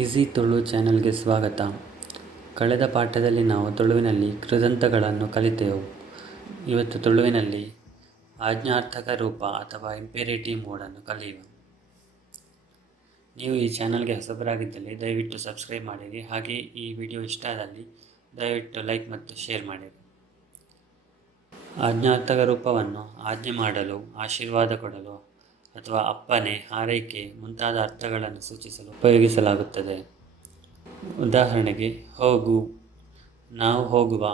Easy Tulu ಚಾನೆಲ್ಗೆ ಸ್ವಾಗತ. ಕಳೆದ ಪಾಠದಲ್ಲಿ ನಾವು ತುಳುವಿನಲ್ಲಿ ಕೃದಂತಗಳನ್ನು ಕಲಿತೆವು. ಇವತ್ತು ತುಳುವಿನಲ್ಲಿ ಆಜ್ಞಾರ್ಥಕ ರೂಪ ಅಥವಾ ಇಂಪೇರೇಟಿವ್ ಮೋಡನ್ನು ಕಲಿಯುವ. ನೀವು ಈ ಚಾನಲ್ಗೆ ಹೊಸಬರಾಗಿದ್ದಲ್ಲಿ ದಯವಿಟ್ಟು ಸಬ್ಸ್ಕ್ರೈಬ್ ಮಾಡಿರಿ. ಹಾಗೆ ಈ ವಿಡಿಯೋ ಇಷ್ಟ ಆದಲ್ಲಿ ದಯವಿಟ್ಟು ಲೈಕ್ ಮತ್ತು ಶೇರ್ ಮಾಡಿರಿ. ಆಜ್ಞಾರ್ಥಕ ರೂಪವನ್ನು ಆಜ್ಞೆ ಮಾಡಲು, ಆಶೀರ್ವಾದ ಕೊಡಲು ಅಥವಾ ಅಪ್ಪನೆ, ಹಾರೈಕೆ ಮುಂತಾದ ಅರ್ಥಗಳನ್ನು ಸೂಚಿಸಲು ಉಪಯೋಗಿಸಲಾಗುತ್ತದೆ. ಉದಾಹರಣೆಗೆ ಹೋಗು, ನಾವು ಹೋಗುವ,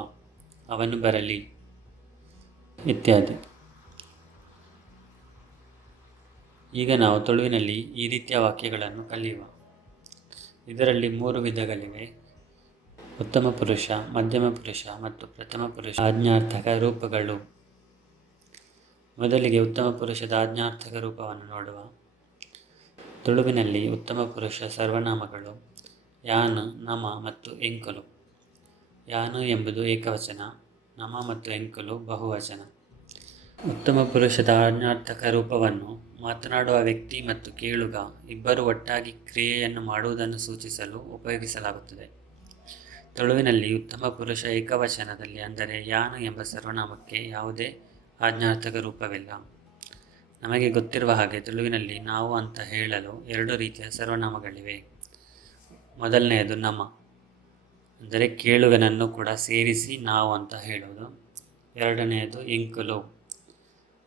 ಅವನು ಬರಲಿ ಇತ್ಯಾದಿ. ಈಗ ನಾವು ತುಳುವಿನಲ್ಲಿ ಈ ರೀತಿಯ ವಾಕ್ಯಗಳನ್ನು ಕಲಿಯುವ. ಇದರಲ್ಲಿ 3 ವಿಧಗಳಿವೆ: ಉತ್ತಮ ಪುರುಷ, ಮಧ್ಯಮ ಪುರುಷ ಮತ್ತು ಪ್ರಥಮ ಪುರುಷ ಆಜ್ಞಾರ್ಥಕ ರೂಪಗಳು. ಮೊದಲಿಗೆ ಉತ್ತಮ ಪುರುಷದ ಆಜ್ಞಾರ್ಥಕ ರೂಪವನ್ನು ನೋಡುವ. ತುಳುವಿನಲ್ಲಿ ಉತ್ತಮ ಪುರುಷ ಸರ್ವನಾಮಗಳು ಯಾನು, ನಮ ಮತ್ತು ಎಂಕುಲು. ಯಾನು ಎಂಬುದು ಏಕವಚನ, ನಮ ಮತ್ತು ಎಂಕುಲು ಬಹುವಚನ. ಉತ್ತಮ ಪುರುಷದ ಆಜ್ಞಾರ್ಥಕ ರೂಪವನ್ನು ಮಾತನಾಡುವ ವ್ಯಕ್ತಿ ಮತ್ತು ಕೇಳುಗ ಇಬ್ಬರು ಒಟ್ಟಾಗಿ ಕ್ರಿಯೆಯನ್ನು ಮಾಡುವುದನ್ನು ಸೂಚಿಸಲು ಉಪಯೋಗಿಸಲಾಗುತ್ತದೆ. ತುಳುವಿನಲ್ಲಿ ಉತ್ತಮ ಪುರುಷ ಏಕವಚನದಲ್ಲಿ ಅಂದರೆ ಯಾನು ಎಂಬ ಸರ್ವನಾಮಕ್ಕೆ ಯಾವುದೇ ಆಜ್ಞಾರ್ಥಕ ರೂಪವಿಲ್ಲ. ನಮಗೆ ಗೊತ್ತಿರುವ ಹಾಗೆ ತುಳುವಿನಲ್ಲಿ ನಾವು ಅಂತ ಹೇಳಲು 2 ರೀತಿಯ ಸರ್ವನಾಮಗಳಿವೆ. ಮೊದಲನೆಯದು ನಮ, ಅಂದರೆ ಕೇಳುಗನನ್ನು ಕೂಡ ಸೇರಿಸಿ ನಾವು ಅಂತ ಹೇಳುವುದು. ಎರಡನೆಯದು ಎಂಕುಲು,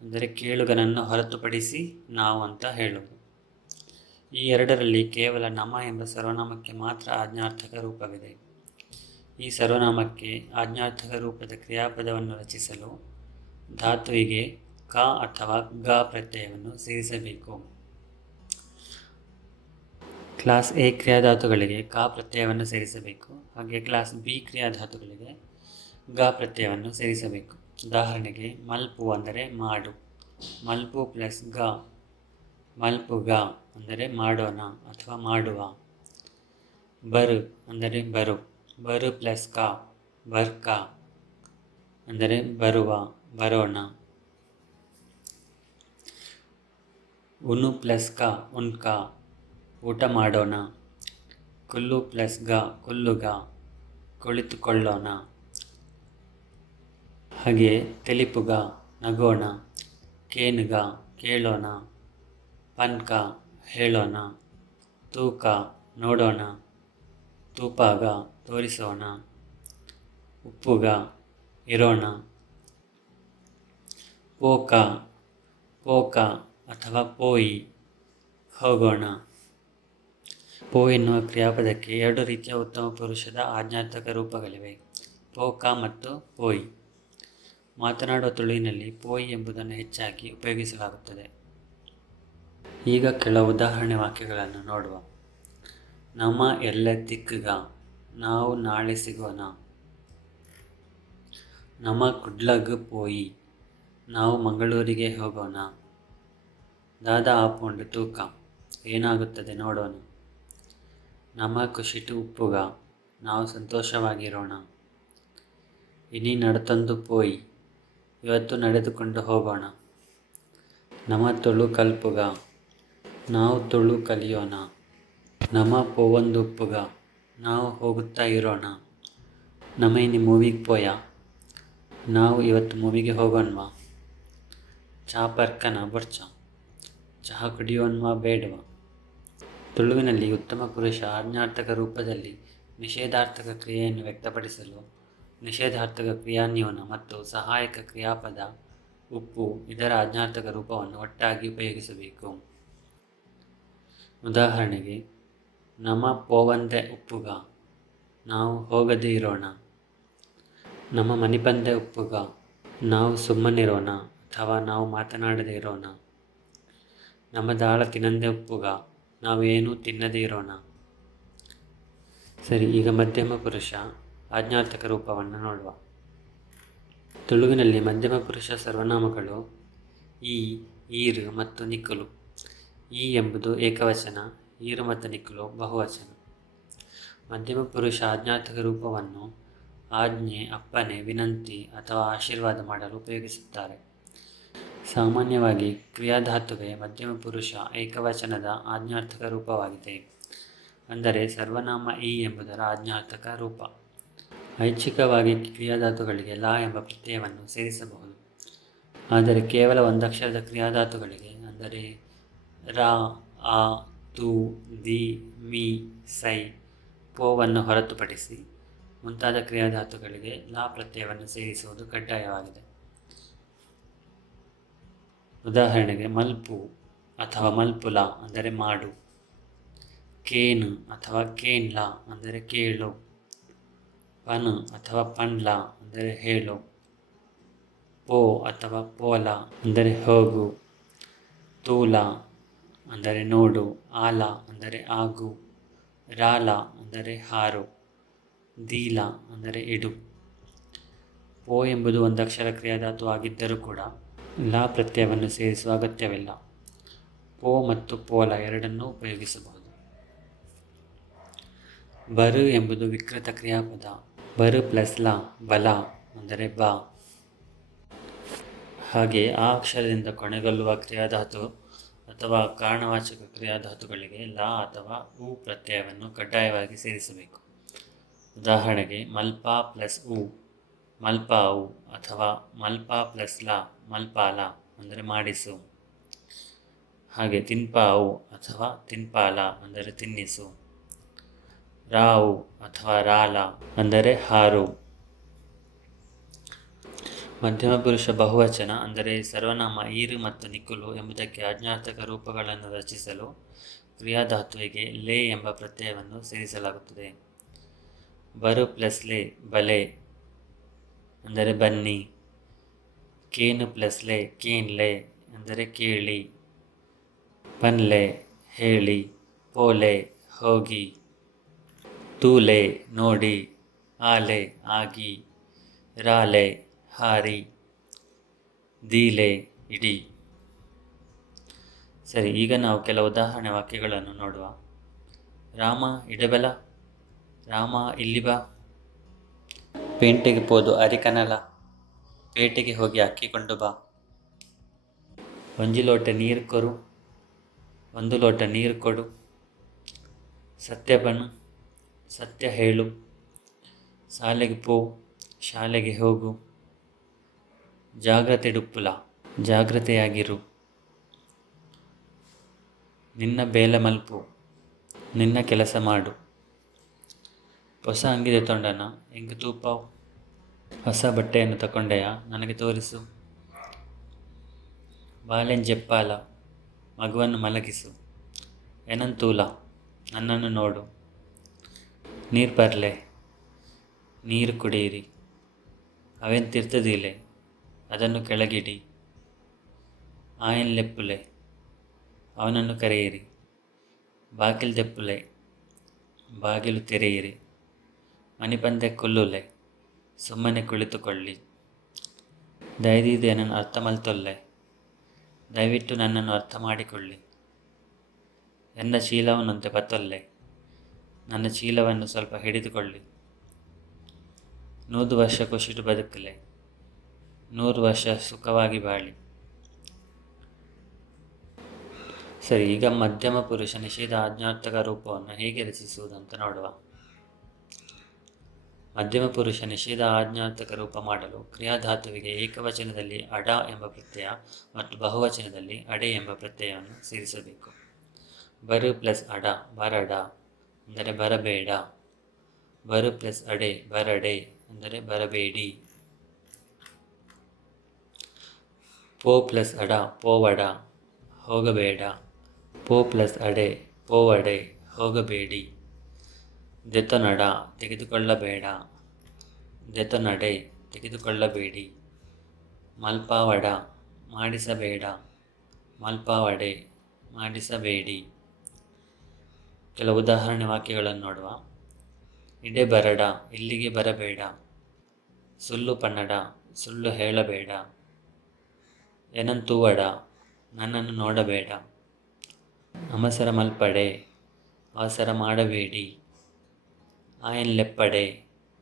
ಅಂದರೆ ಕೇಳುಗನನ್ನು ಹೊರತುಪಡಿಸಿ ನಾವು ಅಂತ ಹೇಳುವುದು. ಈ ಎರಡರಲ್ಲಿ ಕೇವಲ ನಮ ಎಂಬ ಸರ್ವನಾಮಕ್ಕೆ ಮಾತ್ರ ಆಜ್ಞಾರ್ಥಕ ರೂಪವಿದೆ. ಈ ಸರ್ವನಾಮಕ್ಕೆ ಆಜ್ಞಾರ್ಥಕ ರೂಪದ ಕ್ರಿಯಾಪದವನ್ನು ರಚಿಸಲು ಧಾತುವಿಗೆ ಕ ಅಥವಾ ಗ ಪ್ರತ್ಯಯವನ್ನು ಸೇರಿಸಬೇಕು. ಕ್ಲಾಸ್ ಎ ಕ್ರಿಯಾಧಾತುಗಳಿಗೆ ಕ ಪ್ರತ್ಯಯವನ್ನು ಸೇರಿಸಬೇಕು. ಹಾಗೆ ಕ್ಲಾಸ್ ಬಿ ಕ್ರಿಯಾಧಾತುಗಳಿಗೆ ಗ ಪ್ರತ್ಯಯವನ್ನು ಸೇರಿಸಬೇಕು. ಉದಾಹರಣೆಗೆ ಮಲ್ಪು ಅಂದರೆ ಮಾಡು, ಮಲ್ಪು ಪ್ಲಸ್ ಗ, ಮಲ್ಪುಗ ಅಂದರೆ ಮಾಡೋಣ ಅಥವಾ ಮಾಡುವ. ಬರು ಅಂದರೆ ಬರು, ಬರು ಪ್ಲಸ್ ಕ, ಬರ್ಕ ಅಂದರೆ ಬರುವ, ಬರೋಣ. ಉನು ಪ್ಲಸ್ ಕ, ಉನ್ಕ ಊಟ ಮಾಡೋಣ. ಕುಲ್ಲು ಪ್ಲಸ್ ಗ, ಕುಲ್ಲುಗ ಕುಳಿತುಕೊಳ್ಳೋಣ. ಹಾಗೆ ತೆಲಿಪುಗ ನಗೋಣ, ಕೇನುಗ ಕೇಳೋಣ, ಪನ್ಕ ಹೇಳೋಣ, ತೂಕ ನೋಡೋಣ, ತೂಪಾಗ ತೋರಿಸೋಣ, ಉಪ್ಪುಗ ಇರೋಣ. ಪೋಕ ಪೋಕ ಅಥವಾ ಪೋಯಿ ಹೋಗೋಣ. ಪೋ ಎನ್ನುವ ಕ್ರಿಯಾಪದಕ್ಕೆ 2 ರೀತಿಯ ಉತ್ತಮ ಪುರುಷದ ಆಜ್ಞಾರ್ಥಕ ರೂಪಗಳಿವೆ: ಪೋಕ ಮತ್ತು ಪೋಯಿ. ಮಾತನಾಡುವ ತುಳುವಿನಲ್ಲಿ ಪೋಯಿ ಎಂಬುದನ್ನು ಹೆಚ್ಚಾಗಿ ಉಪಯೋಗಿಸಲಾಗುತ್ತದೆ. ಈಗ ಕೆಲವು ಉದಾಹರಣೆ ವಾಕ್ಯಗಳನ್ನು ನೋಡುವ. ನಮ ಎಲ್ಲ ತಿಕ್ಕುಗ, ನಾವು ನಾಳೆ ಸಿಗೋಣ. ನಮ ಕುಡ್ಲಗ್ ಪೋಯಿ, ನಾವು ಮಂಗಳೂರಿಗೆ ಹೋಗೋಣ. ದಾದಾ ಆಪುಂಡು ತೂಕ, ಏನಾಗುತ್ತದೆ ನೋಡೋಣ. ನಮ ಖುಷಿಟು ಉಪ್ಪುಗ, ನಾವು ಸಂತೋಷವಾಗಿರೋಣ. ಇನಿ ನಡತಂದು ಪೋಯಿ, ಇವತ್ತು ನಡೆದುಕೊಂಡು ಹೋಗೋಣ. ನಮ ತುಳು ಕಲ್ಪುಗ, ನಾವು ತುಳು ಕಲಿಯೋಣ. ನಮ ಪೋವೊಂದು ಉಪ್ಪುಗ, ನಾವು ಹೋಗುತ್ತಾ ಇರೋಣ. ನಮ ಇನಿ ಮೂವಿಗೆ ಪೋಯ, ನಾವು ಇವತ್ತು ಮೂವಿಗೆ ಹೋಗೋಣವಾ. ಚಹಾ ಪರ್ಕನ ಬೊರ್ಚ, ಚಹಾ ಕುಡಿಯೋಣವಾ ಬೇಡವಾ. ತುಳುವಿನಲ್ಲಿ ಉತ್ತಮ ಪುರುಷ ಆಜ್ಞಾರ್ಥಕ ರೂಪದಲ್ಲಿ ನಿಷೇಧಾರ್ಥಕ ಕ್ರಿಯೆಯನ್ನು ವ್ಯಕ್ತಪಡಿಸಲು ನಿಷೇಧಾರ್ಥಕ ಕ್ರಿಯಾನ್ಯೂನ ಮತ್ತು ಸಹಾಯಕ ಕ್ರಿಯಾಪದ ಉಪ್ಪು ಇದರ ಆಜ್ಞಾರ್ಥಕ ರೂಪವನ್ನು ಒಟ್ಟಾಗಿ ಉಪಯೋಗಿಸಬೇಕು. ಉದಾಹರಣೆಗೆ ನಮ ಪೋವಂದೆ ಉಪ್ಪುಗ, ನಾವು ಹೋಗದೇ ಇರೋಣ. ನಮ್ಮ ಮನಿಪಂದೆ ಉಪ್ಪುಗ, ನಾವು ಸುಮ್ಮನಿರೋಣ ಅಥವಾ ನಾವು ಮಾತನಾಡದೇ ಇರೋಣ. ನಮ್ಮ ದಾಳ ತಿನ್ನಂದೆ ಉಪ್ಪುಗ, ನಾವೇನೂ ತಿನ್ನದೇ ಇರೋಣ. ಸರಿ, ಈಗ ಮಧ್ಯಮ ಪುರುಷ ಆಜ್ಞಾರ್ಥಕ ರೂಪವನ್ನು ನೋಡುವ. ತುಳುವಿನಲ್ಲಿ ಮಧ್ಯಮ ಪುರುಷ ಸರ್ವನಾಮಗಳು ಈ, ಈರು ಮತ್ತು ನಿಕ್ಕುಲು. ಈ ಎಂಬುದು ಏಕವಚನ, ಈರು ಮತ್ತು ನಿಕ್ಕುಲು ಬಹುವಚನ. ಮಧ್ಯಮ ಪುರುಷ ಆಜ್ಞಾರ್ಥಕ ರೂಪವನ್ನು ಆಜ್ಞೆ, ಅಪ್ಪನೆ, ವಿನಂತಿ ಅಥವಾ ಆಶೀರ್ವಾದ ಮಾಡಲು ಉಪಯೋಗಿಸುತ್ತಾರೆ. ಸಾಮಾನ್ಯವಾಗಿ ಕ್ರಿಯಾಧಾತುವೇ ಮಧ್ಯಮ ಪುರುಷ ಏಕವಚನದ ಆಜ್ಞಾರ್ಥಕ ರೂಪವಾಗಿದೆ. ಅಂದರೆ ಸರ್ವನಾಮ ಈ ಎಂಬುದರ ಆಜ್ಞಾರ್ಥಕ ರೂಪ. ಐಚ್ಛಿಕವಾಗಿ ಕ್ರಿಯಾಧಾತುಗಳಿಗೆ ಲ ಎಂಬ ಪ್ರತ್ಯಯವನ್ನು ಸೇರಿಸಬಹುದು. ಆದರೆ ಕೇವಲ ಒಂದಕ್ಷರದ ಕ್ರಿಯಾಧಾತುಗಳಿಗೆ, ಅಂದರೆ ರ, ಆ, ತು, ದಿ, ಮಿ, ಸೈ, ಪೋವನ್ನು ಹೊರತುಪಡಿಸಿ ಮುಂತಾದ ಕ್ರಿಯಾಧಾತುಗಳಿಗೆ ಲ ಪ್ರತ್ಯಯವನ್ನು ಸೇರಿಸುವುದು ಕಡ್ಡಾಯವಾಗಿದೆ. ಉದಾಹರಣೆಗೆ ಮಲ್ಪು ಅಥವಾ ಮಲ್ಪುಲ ಅಂದರೆ ಮಾಡು, ಕೇನು ಅಥವಾ ಕೇನ್ಲ ಅಂದರೆ ಕೇಳು, ಪನು ಅಥವಾ ಪನ್ಲ ಅಂದರೆ ಹೇಳು, ಪೋ ಅಥವಾ ಪೋಲ ಅಂದರೆ ಹೋಗು, ತೂಲ ಅಂದರೆ ನೋಡು, ಆಲ ಅಂದರೆ ಆಗು, ರಾಲ ಅಂದರೆ ಹಾರು, ದೀಲ ಅಂದರೆ ಇಡು. ಪೋ ಎಂಬುದು ಒಂದಕ್ಷರ ಕ್ರಿಯಾಧಾತು ಆಗಿದ್ದರೂ ಕೂಡ ಲ ಪ್ರತ್ಯಯವನ್ನು ಸೇರಿಸುವ ಅಗತ್ಯವಿಲ್ಲ. ಪೋ ಮತ್ತು ಪೋಲ ಎರಡನ್ನೂ ಉಪಯೋಗಿಸಬಹುದು. ಬರು ಎಂಬುದು ವಿಕೃತ ಕ್ರಿಯಾಪದ. ಬರು ಪ್ಲಸ್ ಲ ಬಲ ಅಂದರೆ ಬಾ. ಹಾಗೆ ಆ ಅಕ್ಷರದಿಂದ ಕೊನೆಗೊಳ್ಳುವ ಕ್ರಿಯಾಧಾತು ಅಥವಾ ಕಾರಣವಾಚಕ ಕ್ರಿಯಾಧಾತುಗಳಿಗೆ ಲ ಅಥವಾ ಉ ಪ್ರತ್ಯಯವನ್ನು ಕಡ್ಡಾಯವಾಗಿ ಸೇರಿಸಬೇಕು. ಉದಾಹರಣೆಗೆ ಮಲ್ಪ ಪ್ಲಸ್ ಉ ಮಲ್ಪಾವು ಅಥವಾ ಮಲ್ಪ ಪ್ಲಸ್ ಲ ಮಲ್ಪಾಲ ಅಂದರೆ ಮಾಡಿಸು. ಹಾಗೆ ತಿನ್ಪಾವು ಅಥವಾ ತಿನ್ಪಾಲ ಅಂದರೆ ತಿನ್ನಿಸು. ರಾವು ಅಥವಾ ರಾಲ ಅಂದರೆ ಹಾರು. ಮಧ್ಯಮ ಪುರುಷ ಬಹುವಚನ ಅಂದರೆ ಸರ್ವನಾಮ ಈರು ಮತ್ತು ನಿಕುಲು ಎಂಬುದಕ್ಕೆ ಆಜ್ಞಾರ್ಥಕ ರೂಪಗಳನ್ನು ರಚಿಸಲು ಕ್ರಿಯಾಧಾತುವಿಗೆ ಲೇ ಎಂಬ ಪ್ರತ್ಯಯವನ್ನು ಸೇರಿಸಲಾಗುತ್ತದೆ. ಬರು ಪ್ಲಸ್ ಲೇ ಬಲೆ ಅಂದರೆ ಬನ್ನಿ. ಕೇನು ಪ್ಲಸ್ ಲೇ ಕೇನ್ಲೆ ಅಂದರೆ ಕೇಳಿ. ಪನ್ಲೆ ಹೇಳಿ, ಪೋಲೆ ಹೋಗಿ, ತೂಲೆ ನೋಡಿ, ಆಲೆ ಆಗಿ, ರಾಲೆ ಹಾರಿ, ದೀಲೆ ಇಡಿ. ಸರಿ, ಈಗ ನಾವು ಕೆಲವು ಉದಾಹರಣೆ ವಾಕ್ಯಗಳನ್ನು ನೋಡುವ. ರಾಮ ಇಡಬಲ, ರಾಮ ಇಲ್ಲಿ ಬಾ. ಪೇಂಟೆಗೆ ಪೋದು ಅರಿಕನಲ, ಪೇಟೆಗೆ ಹೋಗಿ ಅಕ್ಕಿಕೊಂಡು ಬಾ. ಒಂಜಿ ಲೋಟ ನೀರು ಕೊರು, ಒಂದು ಲೋಟ ನೀರು ಕೊಡು. ಸತ್ಯ ಬನು, ಸತ್ಯ ಹೇಳು. ಶಾಲೆಗೆ ಪೋ, ಶಾಲೆಗೆ ಹೋಗು. ಜಾಗ್ರತೆ ಡುಪ್ಪುಲ, ಜಾಗ್ರತೆಯಾಗಿರು. ನಿನ್ನ ಬೇಲ ಮಲ್ಪು, ನಿನ್ನ ಕೆಲಸ ಮಾಡು. ಹೊಸ ಅಂಗಿ ತೊಂಡನ ಹೆಂಗೆ ತೂಪಾವು. ಹೊಸ ಬಟ್ಟೆಯನ್ನು ತಕೊಂಡೆಯ ನನಗೆ ತೋರಿಸು. ಬಾಲೆನ್ ಜೆಪ್ಪಾಲ, ಮಗುವನ್ನು ಮಲಗಿಸು. ಎನಂತೂಲ, ನನ್ನನ್ನು ನೋಡು. ನೀರು ಬರ್ಲೆ, ನೀರು ಕುಡಿಯಿರಿ. ಅವೇನು ತಿರ್ತದಿಲೆ, ಅದನ್ನು ಕೆಳಗಿಡಿ. ಆಯನ್ ಲೆಪ್ಪುಲೆ, ಅವನನ್ನು ಕರೆಯಿರಿ. ಬಾಗಿಲು ದೆಪ್ಪುಲೆ, ಬಾಗಿಲು ತೆರೆಯಿರಿ. ಮನಿಪಂದೆ ಕೊಲ್ಲುಲೆ, ಸುಮ್ಮನೆ ಕುಳಿತುಕೊಳ್ಳಿ. ದಯದೀದು ಏನನ್ನು ಅರ್ಥ ಮಲ್ತೊಲ್ಲೆ, ದಯವಿಟ್ಟು ನನ್ನನ್ನು ಅರ್ಥ ಮಾಡಿಕೊಳ್ಳಿ. ಎನ್ನ ಚೀಲವನ್ನಂತೆ ಪತ್ತೊಲ್ಲೆ, ನನ್ನ ಚೀಲವನ್ನು ಸ್ವಲ್ಪ ಹಿಡಿದುಕೊಳ್ಳಿ. 100 ವರ್ಷ ಖುಷಿಟು ಬದುಕಲೆ, 100 ವರ್ಷ ಸುಖವಾಗಿ ಬಾಳಿ. ಸರಿ, ಈಗ ಮಧ್ಯಮ ಪುರುಷ ನಿಷೇಧ ಆಜ್ಞಾರ್ಥಕ ರೂಪವನ್ನು ಹೇಗೆ ರಚಿಸುವುದಂತ ನೋಡುವ. ಮಧ್ಯಮ ಪುರುಷ ನಿಷೇಧ ಆಜ್ಞಾರ್ಥಕ ರೂಪ ಮಾಡಲು ಕ್ರಿಯಾಧಾತುವಿಗೆ ಏಕವಚನದಲ್ಲಿ ಅಡ ಎಂಬ ಪ್ರತ್ಯಯ ಮತ್ತು ಬಹುವಚನದಲ್ಲಿ ಅಡೆ ಎಂಬ ಪ್ರತ್ಯಯವನ್ನು ಸೇರಿಸಬೇಕು. ಬರು ಪ್ಲಸ್ ಅಡ ಬರಡ ಅಂದರೆ ಬರಬೇಡ. ಬರು ಪ್ಲಸ್ ಅಡೆ ಬರಡೆ ಅಂದರೆ ಬರಬೇಡಿ. ಪೋ ಪ್ಲಸ್ ಅಡ ಪೋವಡ ಹೋಗಬೇಡ. ಪೋ ಪ್ಲಸ್ ಅಡೆ ಪೋವಡೆ ಹೋಗಬೇಡಿ. ದೆತೊನಡ ತೆಗೆದುಕೊಳ್ಳಬೇಡ. ದೆತೊನಡೆ ತೆಗೆದುಕೊಳ್ಳಬೇಡಿ. ಮಲ್ಪಾವಡ ಮಾಡಿಸಬೇಡ. ಮಲ್ಪಾವಡೆ ಮಾಡಿಸಬೇಡಿ. ಕೆಲವು ಉದಾಹರಣೆ ವಾಕ್ಯಗಳನ್ನು ನೋಡುವ. ಇಡೆ ಬರಡ ಇಲ್ಲಿಗೆ ಬರಬೇಡ. ಸುಳ್ಳು ಪನ್ನಡ ಸುಳ್ಳು ಹೇಳಬೇಡ. ಎನಂತೂವಡ ನನ್ನನ್ನು ನೋಡಬೇಡ. ಅಮಸರ ಮಲ್ಪಡೆ ಅವಸರ ಮಾಡಬೇಡಿ. ಆಯನ್ ಲೆಪ್ಪಡೆ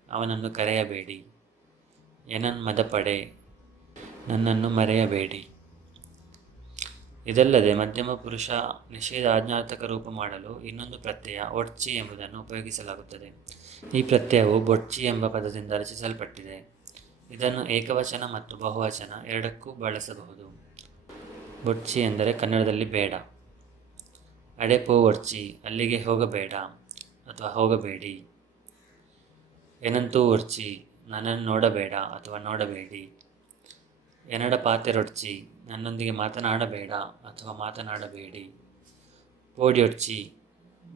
ಅವನನ್ನು ಕರೆಯಬೇಡಿ. ಎನನ್ ಮದಪಡೆ ನನ್ನನ್ನು ಮರೆಯಬೇಡಿ. ಇದಲ್ಲದೆ ಮಧ್ಯಮ ಪುರುಷ ನಿಷೇಧಾಜ್ಞಾರ್ಥಕ ರೂಪ ಮಾಡಲು ಇನ್ನೊಂದು ಪ್ರತ್ಯಯ ಒಡ್ಚಿ ಎಂಬುದನ್ನು ಉಪಯೋಗಿಸಲಾಗುತ್ತದೆ. ಈ ಪ್ರತ್ಯಯವು ಬೊಡ್ಚಿ ಎಂಬ ಪದದಿಂದ ರಚಿಸಲ್ಪಟ್ಟಿದೆ. ಇದನ್ನು ಏಕವಚನ ಮತ್ತು ಬಹುವಚನ ಎರಡಕ್ಕೂ ಬಳಸಬಹುದು. ಬೊಡ್ಚಿ ಎಂದರೆ ಕನ್ನಡದಲ್ಲಿ ಬೇಡ. ಅಡೆಪೋ ಒಡ್ಚಿ, ಅಲ್ಲಿಗೆ ಹೋಗಬೇಡ ಅಥವಾ ಹೋಗಬೇಡಿ. ಎನಂತೂ ಒಡ್ಚಿ, ನನ್ನನ್ನು ನೋಡಬೇಡ ಅಥವಾ ನೋಡಬೇಡಿ. ಎನಡ ಪಾತೆರೊಡ್ಚಿ, ನನ್ನೊಂದಿಗೆ ಮಾತನಾಡಬೇಡ ಅಥವಾ ಮಾತನಾಡಬೇಡಿ. ಓಡಿಯೊಡ್ಚಿ,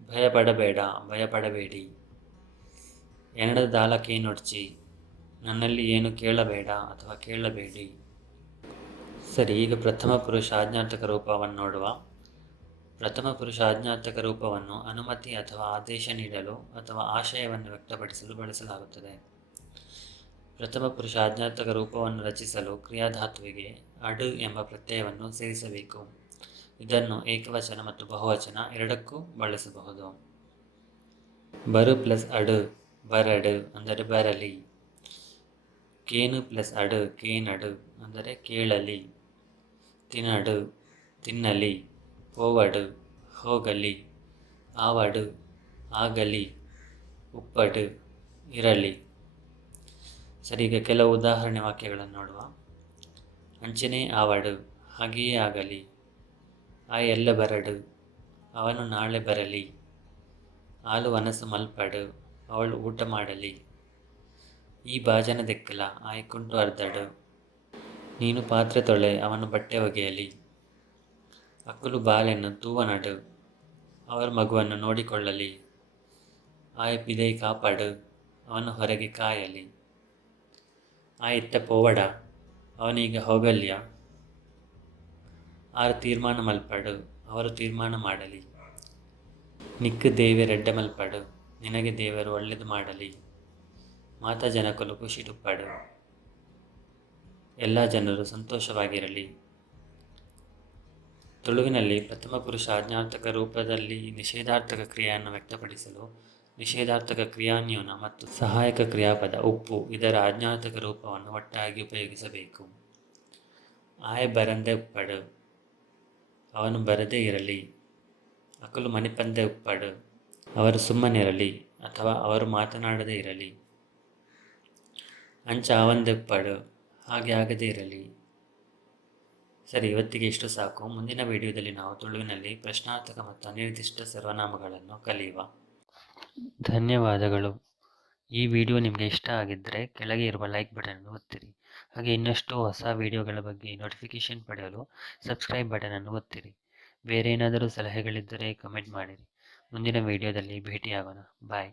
ಭಯಪಡಬೇಡ ಭಯಪಡಬೇಡಿ. ಎನಡ ದಾಲಕೇನೊಡ್ಚಿ, ನನ್ನಲ್ಲಿ ಏನು ಕೇಳಬೇಡ ಅಥವಾ ಕೇಳಬೇಡಿ. ಸರಿ, ಈಗ ಪ್ರಥಮ ಪುರುಷ ಆಜ್ಞಾರ್ಥಕ ರೂಪವನ್ನು ನೋಡುವ. ಪ್ರಥಮ ಪುರುಷ ಆಜ್ಞಾರ್ಥಕ ರೂಪವನ್ನು ಅನುಮತಿ ಅಥವಾ ಆದೇಶ ನೀಡಲು ಅಥವಾ ಆಶಯವನ್ನು ವ್ಯಕ್ತಪಡಿಸಲು ಬಳಸಲಾಗುತ್ತದೆ. ಪ್ರಥಮ ಪುರುಷ ಆಜ್ಞಾರ್ಥಕ ರೂಪವನ್ನು ರಚಿಸಲು ಕ್ರಿಯಾಧಾತುವಿಗೆ ಅಡು ಎಂಬ ಪ್ರತ್ಯಯವನ್ನು ಸೇರಿಸಬೇಕು. ಇದನ್ನು ಏಕವಚನ ಮತ್ತು ಬಹುವಚನ ಎರಡಕ್ಕೂ ಬಳಸಬಹುದು. ಬರು ಪ್ಲಸ್ ಅಡು, ಬರಡು ಅಂದರೆ ಬರಲಿ. ಕೇನು ಪ್ಲಸ್ ಅಡು, ಕೇನಡು ಅಂದರೆ ಕೇಳಲಿ. ತಿನಡು, ತಿನ್ನಲಿ. ಪೋವಡು, ಹೋಗಲಿ. ಆವಡು, ಆಗಲಿ. ಉಪ್ಪಡು, ಇರಲಿ. ಸರಿ, ಈಗ ಕೆಲವು ಉದಾಹರಣೆ ವಾಕ್ಯಗಳನ್ನು ನೋಡುವ. ಅಂಚನೆ ಆವಡು, ಹಾಗೆಯೇ ಆಗಲಿ. ಆ ಎಲ್ಲ ಬರಡು, ಅವನು ನಾಳೆ ಬರಲಿ. ಆಲು ವನಸು ಮಲ್ಪಡು, ಅವಳು ಊಟ ಮಾಡಲಿ. ಈ ಬಾಜನ ದೆಕ್ಕಲ, ಆಯ್ಕುಂಟು ಅರ್ಧಡು. ನೀನು ಪಾತ್ರೆ ತೊಳೆ, ಅವನು ಬಟ್ಟೆ ಒಗೆಯಲಿ. ಅಕ್ಕುಲು ಬಾಲೆನ್ನು ತೂವನಡು, ಅವರು ಮಗುವನ್ನು ನೋಡಿಕೊಳ್ಳಲಿ. ಆಯ್ ಪಿದೈ ಕಾಪಾಡು, ಅವನು ಹೊರಗೆ ಕಾಯಲಿ. ಇತ್ತ ಪೋವಡ, ಅವನೀಗ ಹೋಗಲ್ಯ. ಆರು ತೀರ್ಮಾನ ಮಲ್ಪಡು, ಅವರು ತೀರ್ಮಾನ ಮಾಡಲಿ. ನಿಕ್ಕು ದೇವೆ ರೆಡ್ಡ ಮಲ್ಪಡು, ನಿನಗೆ ದೇವರು ಒಳ್ಳೆಯದು ಮಾಡಲಿ. ಮಾತಾ ಜನಕಲು ಖುಷಿ ಟುಪ್ಪಡು, ಎಲ್ಲ ಜನರು ಸಂತೋಷವಾಗಿರಲಿ. ತುಳುವಿನಲ್ಲಿ ಪ್ರಥಮ ಪುರುಷ ಆಜ್ಞಾರ್ಥಕ ರೂಪದಲ್ಲಿ ನಿಷೇಧಾರ್ಥಕ ಕ್ರಿಯೆಯನ್ನು ವ್ಯಕ್ತಪಡಿಸಲು ನಿಷೇಧಾರ್ಥಕ ಕ್ರಿಯಾನ್ಯೂನ ಮತ್ತು ಸಹಾಯಕ ಕ್ರಿಯಾಪದ ಉಪ್ಪು ಇದರ ಆಜ್ಞಾರ್ಥಕ ರೂಪವನ್ನು ಒಟ್ಟಾಗಿ ಉಪಯೋಗಿಸಬೇಕು. ಆಯ್ ಬರಂದೆ ಉಪ್ಪಡು, ಅವನು ಬರದೇ ಇರಲಿ. ಅಕಲು ಮನಿಪಂದೆ ಉಪ್ಪಡು, ಅವರು ಸುಮ್ಮನಿರಲಿ ಅಥವಾ ಅವರು ಮಾತನಾಡದೇ ಇರಲಿ. ಅಂಚ ಆವಂದೆ ಉಪ್ಪಡು, ಹಾಗೆ ಆಗದೇ ಇರಲಿ. ಸರಿ, ಇವತ್ತಿಗೆ ಇಷ್ಟು ಸಾಕು. ಮುಂದಿನ ವಿಡಿಯೋದಲ್ಲಿ ನಾವು ತುಳುವಿನಲ್ಲಿ ಪ್ರಶ್ನಾರ್ಥಕ ಮತ್ತು ಅನಿರ್ದಿಷ್ಟ ಸರ್ವನಾಮಗಳನ್ನು ಕಲಿಯುವ. ಧನ್ಯವಾದಗಳು. ಈ ವಿಡಿಯೋ ನಿಮಗೆ ಇಷ್ಟ ಆಗಿದ್ದರೆ ಕೆಳಗೆ ಇರುವ ಲೈಕ್ ಬಟನ್ ಒತ್ತಿರಿ. ಹಾಗೆ ಇನ್ನಷ್ಟು ಹೊಸ ವಿಡಿಯೋಗಳ ಬಗ್ಗೆ ನೋಟಿಫಿಕೇಷನ್ ಪಡೆಯಲು ಸಬ್ಸ್ಕ್ರೈಬ್ ಬಟನ್ ಅನ್ನು ಒತ್ತಿರಿ. ಬೇರೆ ಏನಾದರೂ ಸಲಹೆಗಳಿದ್ದರೆ ಕಮೆಂಟ್ ಮಾಡಿರಿ. ಮುಂದಿನ ವಿಡಿಯೋದಲ್ಲಿ ಭೇಟಿಯಾಗೋಣ. ಬಾಯ್.